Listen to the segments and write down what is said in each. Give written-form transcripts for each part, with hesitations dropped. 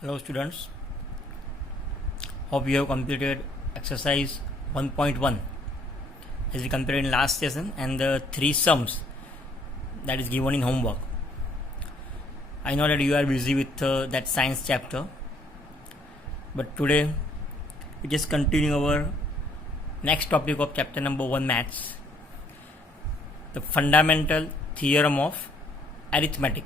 Hello students, hope you have completed exercise 1.1 as we completed in last session and the three sums that is given in homework. I know that you are busy with that science chapter, but today we just continue our next topic of chapter number 1 maths, the fundamental theorem of arithmetic.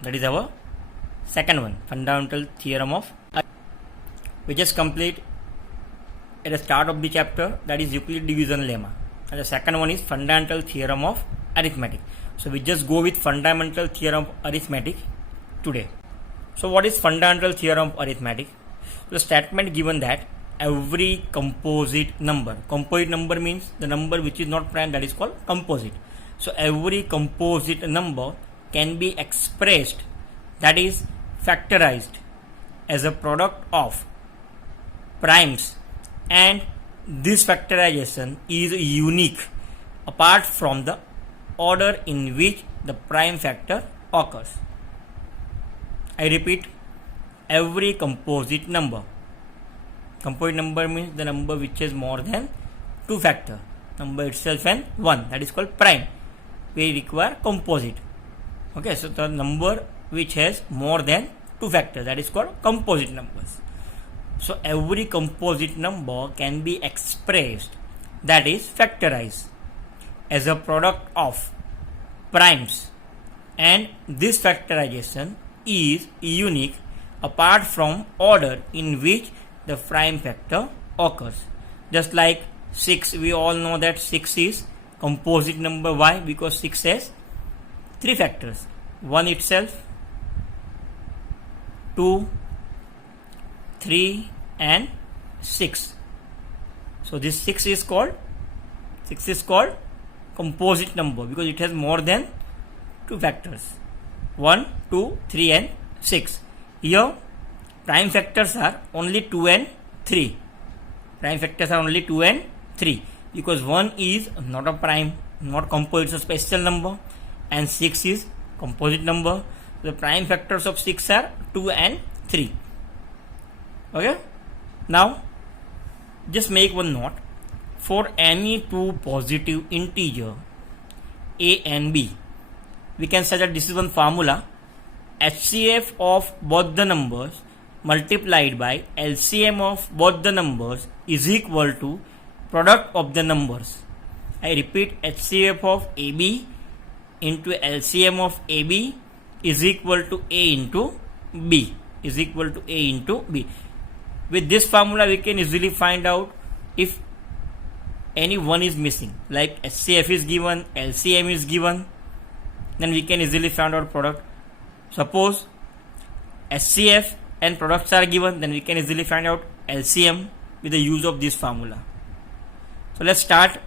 That is our second one, fundamental theorem of. We just complete at the start of the chapter, that is Euclid division lemma, and the second one is fundamental theorem of arithmetic. So we just go with fundamental theorem of arithmetic today. So what is fundamental theorem of arithmetic? The statement given that every composite number means the number which is not prime, that is called composite. So every composite number can be expressed, that is factorized, as a product of primes, and this factorization is unique apart from the order in which the prime factor occurs. I repeat, every composite number means the number which has more than two factors, number itself and 1, that is called prime. We require composite. Okay, so the number which has more than two factors, that is called composite numbers. So every composite number can be expressed, that is factorized, as a product of primes, and this factorization is unique apart from order in which the prime factor occurs. Just like 6, we all know that 6 is composite number. Why? Because 6 has three factors, 1 itself, 2, 3 and 6. So this 6 is called composite number because it has more than two factors, 1, 2, 3 and 6. Here prime factors are only 2 and 3. Because 1 is not a prime, not composite, it's a special number, and 6 is composite number. The prime factors of 6 are 2 and 3. Okay. Now, just make one note. For any two positive integer a and b, we can say that this is one formula: HCF of both the numbers multiplied by LCM of both the numbers is equal to product of the numbers. I repeat, HCF of AB into LCM of AB is equal to A into B. With this formula, we can easily find out if any one is missing. Like HCF is given, LCM is given, then we can easily find out product. Suppose HCF and products are given, then we can easily find out LCM with the use of this formula. So let's start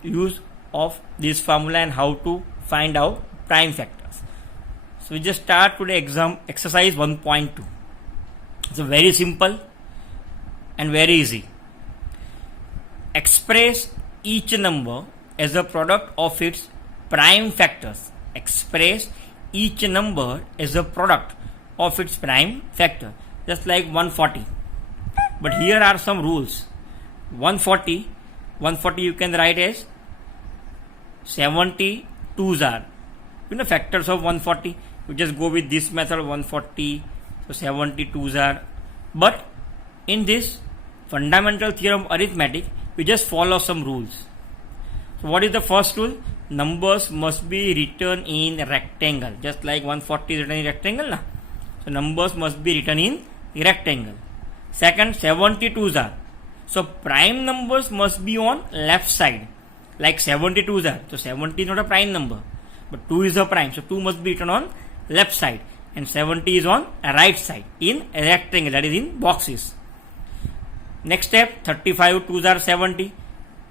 use of this formula and how to find out prime factors. So we just start today exercise 1.2. It's a very simple and very easy. Express each number as a product of its prime factors. Express each number as a product of its prime factor. Just like 140. But here are some rules. 140 you can write as 72s are. Factors of 140. You just go with this method, 140. So 72s are. But in this fundamental theorem of arithmetic, we just follow some rules. So what is the first rule? Numbers must be written in rectangle. Just like 140 is written in rectangle. Na? So numbers must be written in rectangle. Second, 72s are. So prime numbers must be on left side. Like 72s are. So 70 is not a prime number, but 2 is a prime. So 2 must be written on left side. And 70 is on right side in a rectangle, that is in boxes. Next step, 35 2s are 70.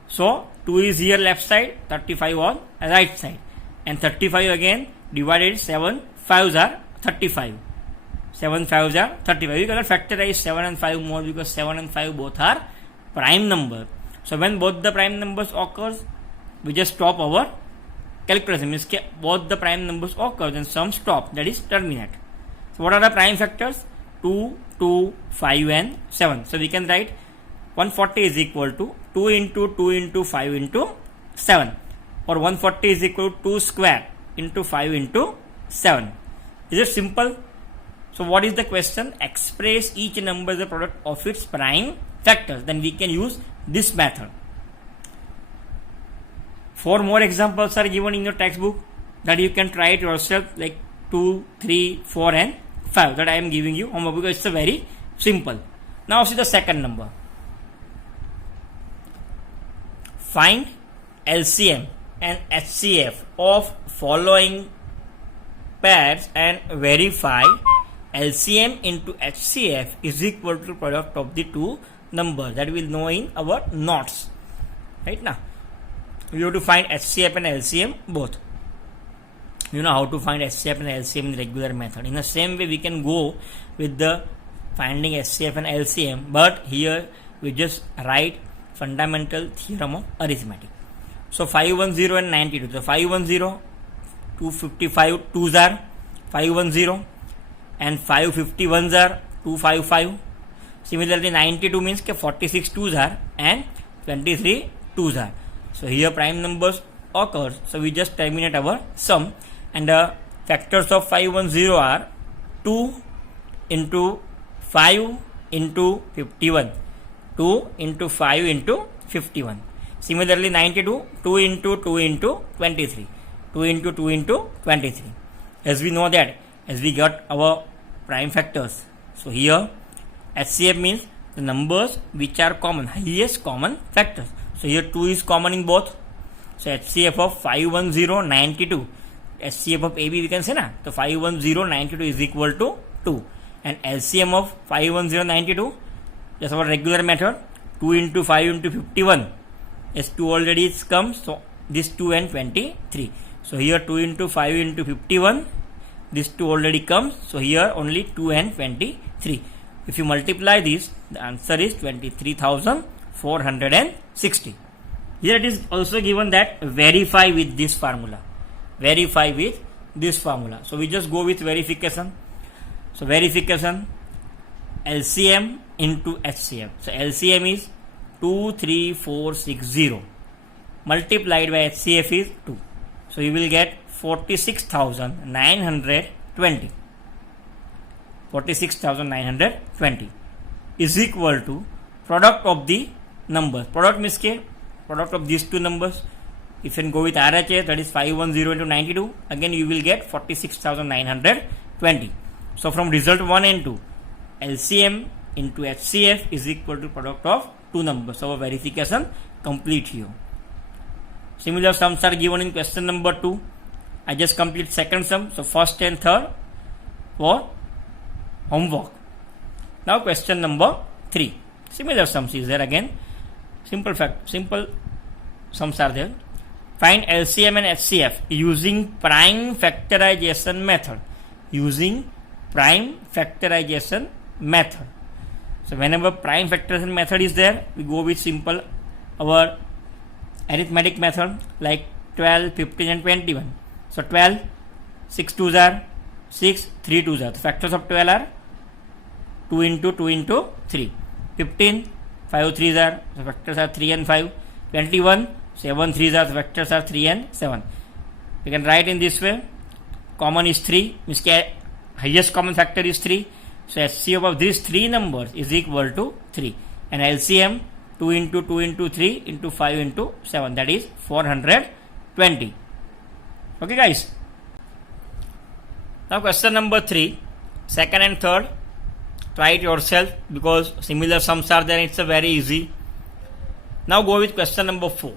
So 2 is here left side, 35 on right side. And 35 again divided 7 5s are 35. 7 5s are 35. We cannot factorize 7 and 5 more because 7 and 5 both are prime number. So when both the prime numbers occurs, we just stop our calculation. Means both the prime numbers occur, then sum stop, that is terminate. So what are the prime factors? 2, 2, 5 and 7. So we can write 140 is equal to 2 into 2 into 5 into 7, or 140 is equal to 2 square into 5 into 7. Is it simple? So what is the question? Express each number as a product of its prime factors. Then we can use this method. 4 more examples are given in your textbook that you can try it yourself, like 2, 3, 4 and 5 that I am giving you homework, because it's a very simple. Now see the second number. Find LCM and HCF of following pairs and verify LCM into HCF is equal to product of the two numbers that we will know in our notes. Right now, we have to find HCF and LCM both. You know how to find HCF and LCM in the regular method. In the same way, we can go with the finding HCF and LCM, but here we just write fundamental theorem of arithmetic. So 510 and 92. So 510, 255 2s are 510 and 551s are 255. Similarly 92 means 46 2s are and 23 2s are. So here prime numbers occurs. So we just terminate our sum, and the factors of 510 are 2 into 5 into 51. 2 into 5 into 51. Similarly 92, 2 into 2 into 23. 2 into 2 into 23. As we know that, as we got our prime factors. So here HCF means the numbers which are common, highest common factors. So here 2 is common in both. So HCF of 510, 92. HCF of AB we can say na. So 510, 92 is equal to 2. And LCM of 510, 92, just our regular method, 2 into 5 into 51. As 2 already comes, so this 2 and 23. So here 2 into 5 into 51, this 2 already comes, so here only 2 and 23. If you multiply this, the answer is 23,460. Here it is also given that verify with this formula. Verify with this formula. So we just go with verification. So verification, LCM into HCF. So LCM is 23460 multiplied by HCF is 2. So you will get 46,920. 46,920 is equal to product of the numbers. Product means product of these two numbers. If you can go with RHS, that is 510 into 92, again you will get 46,920. So from result 1 and 2, LCM into HCF is equal to product of two numbers. So our verification complete here. Similar sums are given in question number 2. I just complete second sum. So first and third for homework. Now question number 3. Similar sums is there again. Simple sums are there. Find LCM and HCF using prime factorization method. Using prime factorization method. So whenever prime factorization method is there, we go with simple our arithmetic method like 12, 15 and 21. So 12, 6 2s are 6, 3 2s are. The factors of 12 are 2 into 2 into 3. 15, 5 3s are, the factors are 3 and 5. 21, 7 3s are, the factors are 3 and 7. We can write in this way. Common is 3, means highest common factor is 3. So HCF of these three numbers is equal to 3. And LCM 2 into 2 into 3 into 5 into 7, that is 420. Okay guys. Now question number 3, second and third. Try it yourself because similar sums are there. It's a very easy. Now go with question number 4.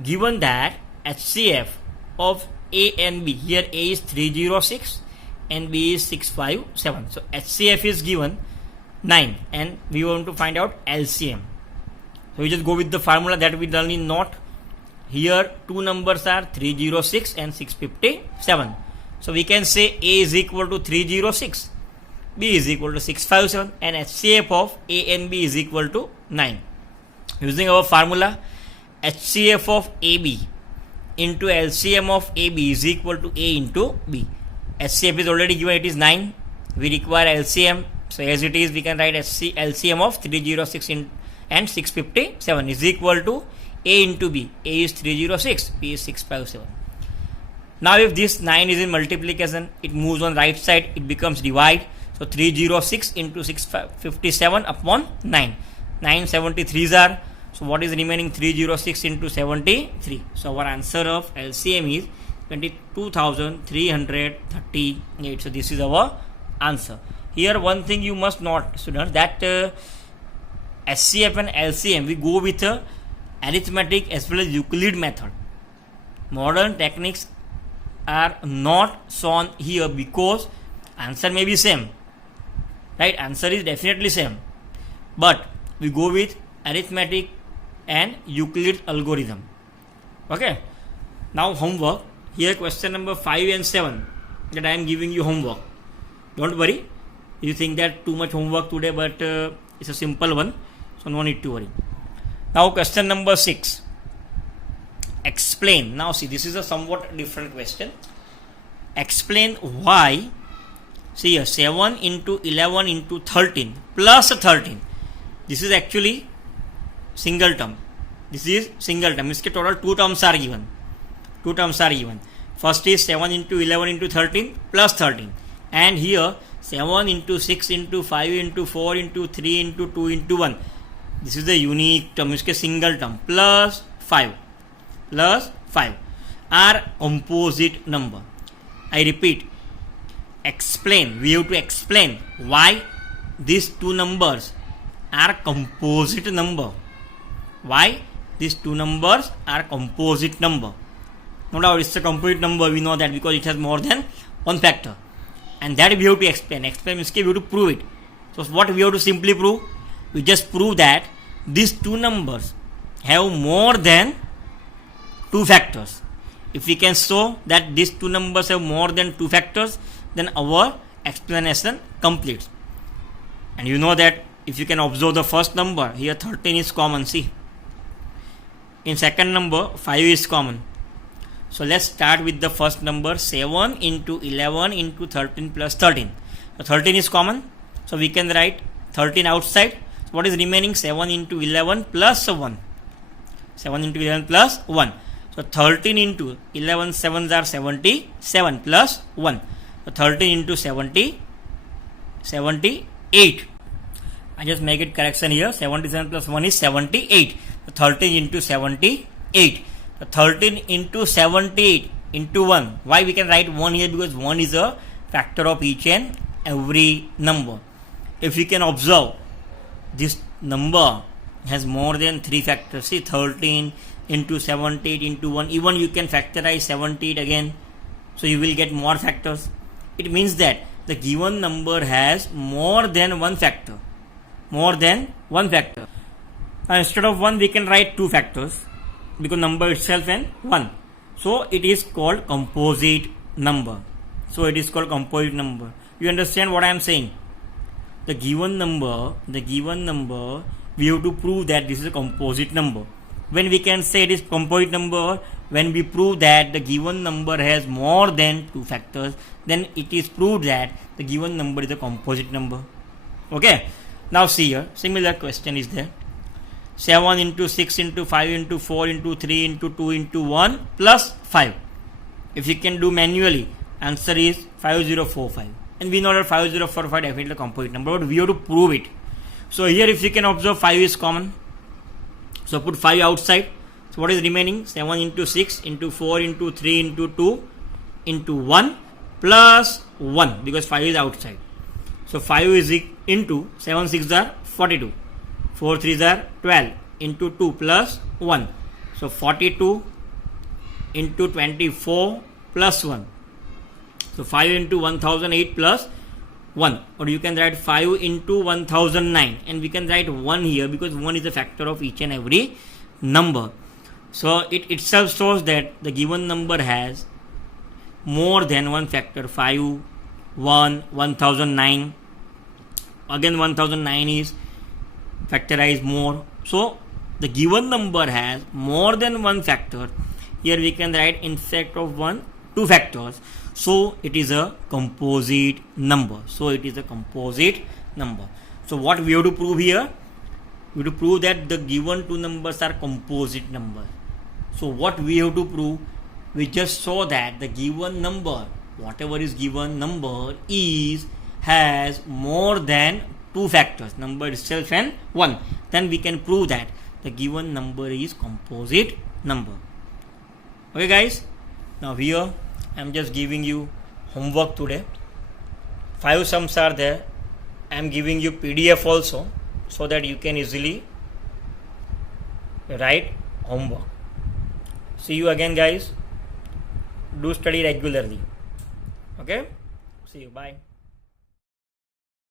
Given that HCF of A and B, here A is 306 and B is 657. So HCF is given 9 and we want to find out LCM. So we just go with the formula that we done in note. Here two numbers are 306 and 657. So we can say A is equal to 306, B is equal to 657 and HCF of A and B is equal to 9. Using our formula, HCF of AB into LCM of AB is equal to A into B. HCF is already given, it is 9. we require LCM. So as it is, we can write LCM of 306 and 657 is equal to A into B. A is 306, B is 657. Now if this 9 is in multiplication, it moves on right side, it becomes divide. So 306 into 657 upon 9. 973s are, so what is remaining? 306 into 73. So our answer of LCM is 22,338. So this is our answer. Here one thing you must note, students, that SCF and LCM, we go with arithmetic as well as Euclid method. Modern techniques are not shown here because answer may be same, right? Answer is definitely same, but we go with arithmetic and Euclid algorithm. Okay, now homework. Here question number 5 and 7 that I am giving you homework. Don't worry, you think that too much homework today, but it's a simple one, so no need to worry. Now question number 6. Explain. Now see, this is a somewhat different question. Explain why, see here, 7 into 11 into 13 plus 13. This is actually single term. This is single term. Means total 2 terms are given. 2 terms are given. First is 7 into 11 into 13 plus 13. And here 7 into 6 into 5 into 4 into 3 into 2 into 1. This is the unique term. Means single term plus 5 are composite number. I repeat, explain. We have to explain why these two numbers are composite number. Why these two numbers are composite number. No doubt it's a composite number, we know that because it has more than one factor. And that we have to explain. Explain means we have to prove it. So what we have to simply prove? We just prove that these two numbers have more than two factors. If we can show that these two numbers have more than two factors, then our explanation completes. And you know that if you can observe the first number, here 13 is common, see. In second number, 5 is common. So let's start with the first number, 7 into 11 into 13 plus 13. So 13 is common, so we can write 13 outside. So what is remaining? 7 into 11 plus 1. 7 into 11 plus 1. So 13 into 11 sevens are 77 plus 1. So 13 into 70, 78. I just make it correction here. 77 plus 1 is 78. So 13 into 78. So 13 into 78 into 1. Why we can write 1 here? Because 1 is a factor of each and every number. If you can observe, this number has more than 3 factors. See, 13 into 78 into 1. Even you can factorize 78 again. So you will get more factors. It means that the given number has more than one factor. More than one factor. Now instead of 1 we can write 2 factors because number itself and 1. So it is called composite number. So it is called composite number. You understand what I am saying? The given number, we have to prove that this is a composite number. When we can say it is composite number, when we prove that the given number has more than 2 factors, then it is proved that the given number is a composite number. Okay. Now see here, similar question is there. 7 into 6 into 5 into 4 into 3 into 2 into 1 plus 5. If you can do manually, answer is 5045. And we know that 5045 definitely a composite number, but we have to prove it. So here if you can observe, 5 is common. So put 5 outside. So what is remaining? 7 into 6 into 4 into 3 into 2 into 1 plus 1 because 5 is outside. So 5 is into 7 6 are 42. 4 3s are 12 into 2 plus 1. So 42 into 24 plus 1. So 5 into 1008 plus 1. Or you can write 5 into 1009. And we can write 1 here because 1 is a factor of each and every number. So it itself shows that the given number has more than one factor. 5, 1, 1009. Again 1009 is factorized more. So the given number has more than one factor. Here we can write instead of 1, 2 factors. So it is a composite number. So what we have to prove here? We have to prove that the given two numbers are composite numbers. So what we have to prove? We just saw that the given number, whatever is given number, has more than two factors, number itself and 1. Then we can prove that the given number is composite number. Okay guys, now here I am just giving you homework today. 5 sums are there. I am giving you PDF also, so that you can easily write homework. See you again guys. Do study regularly. Okay, see you, bye.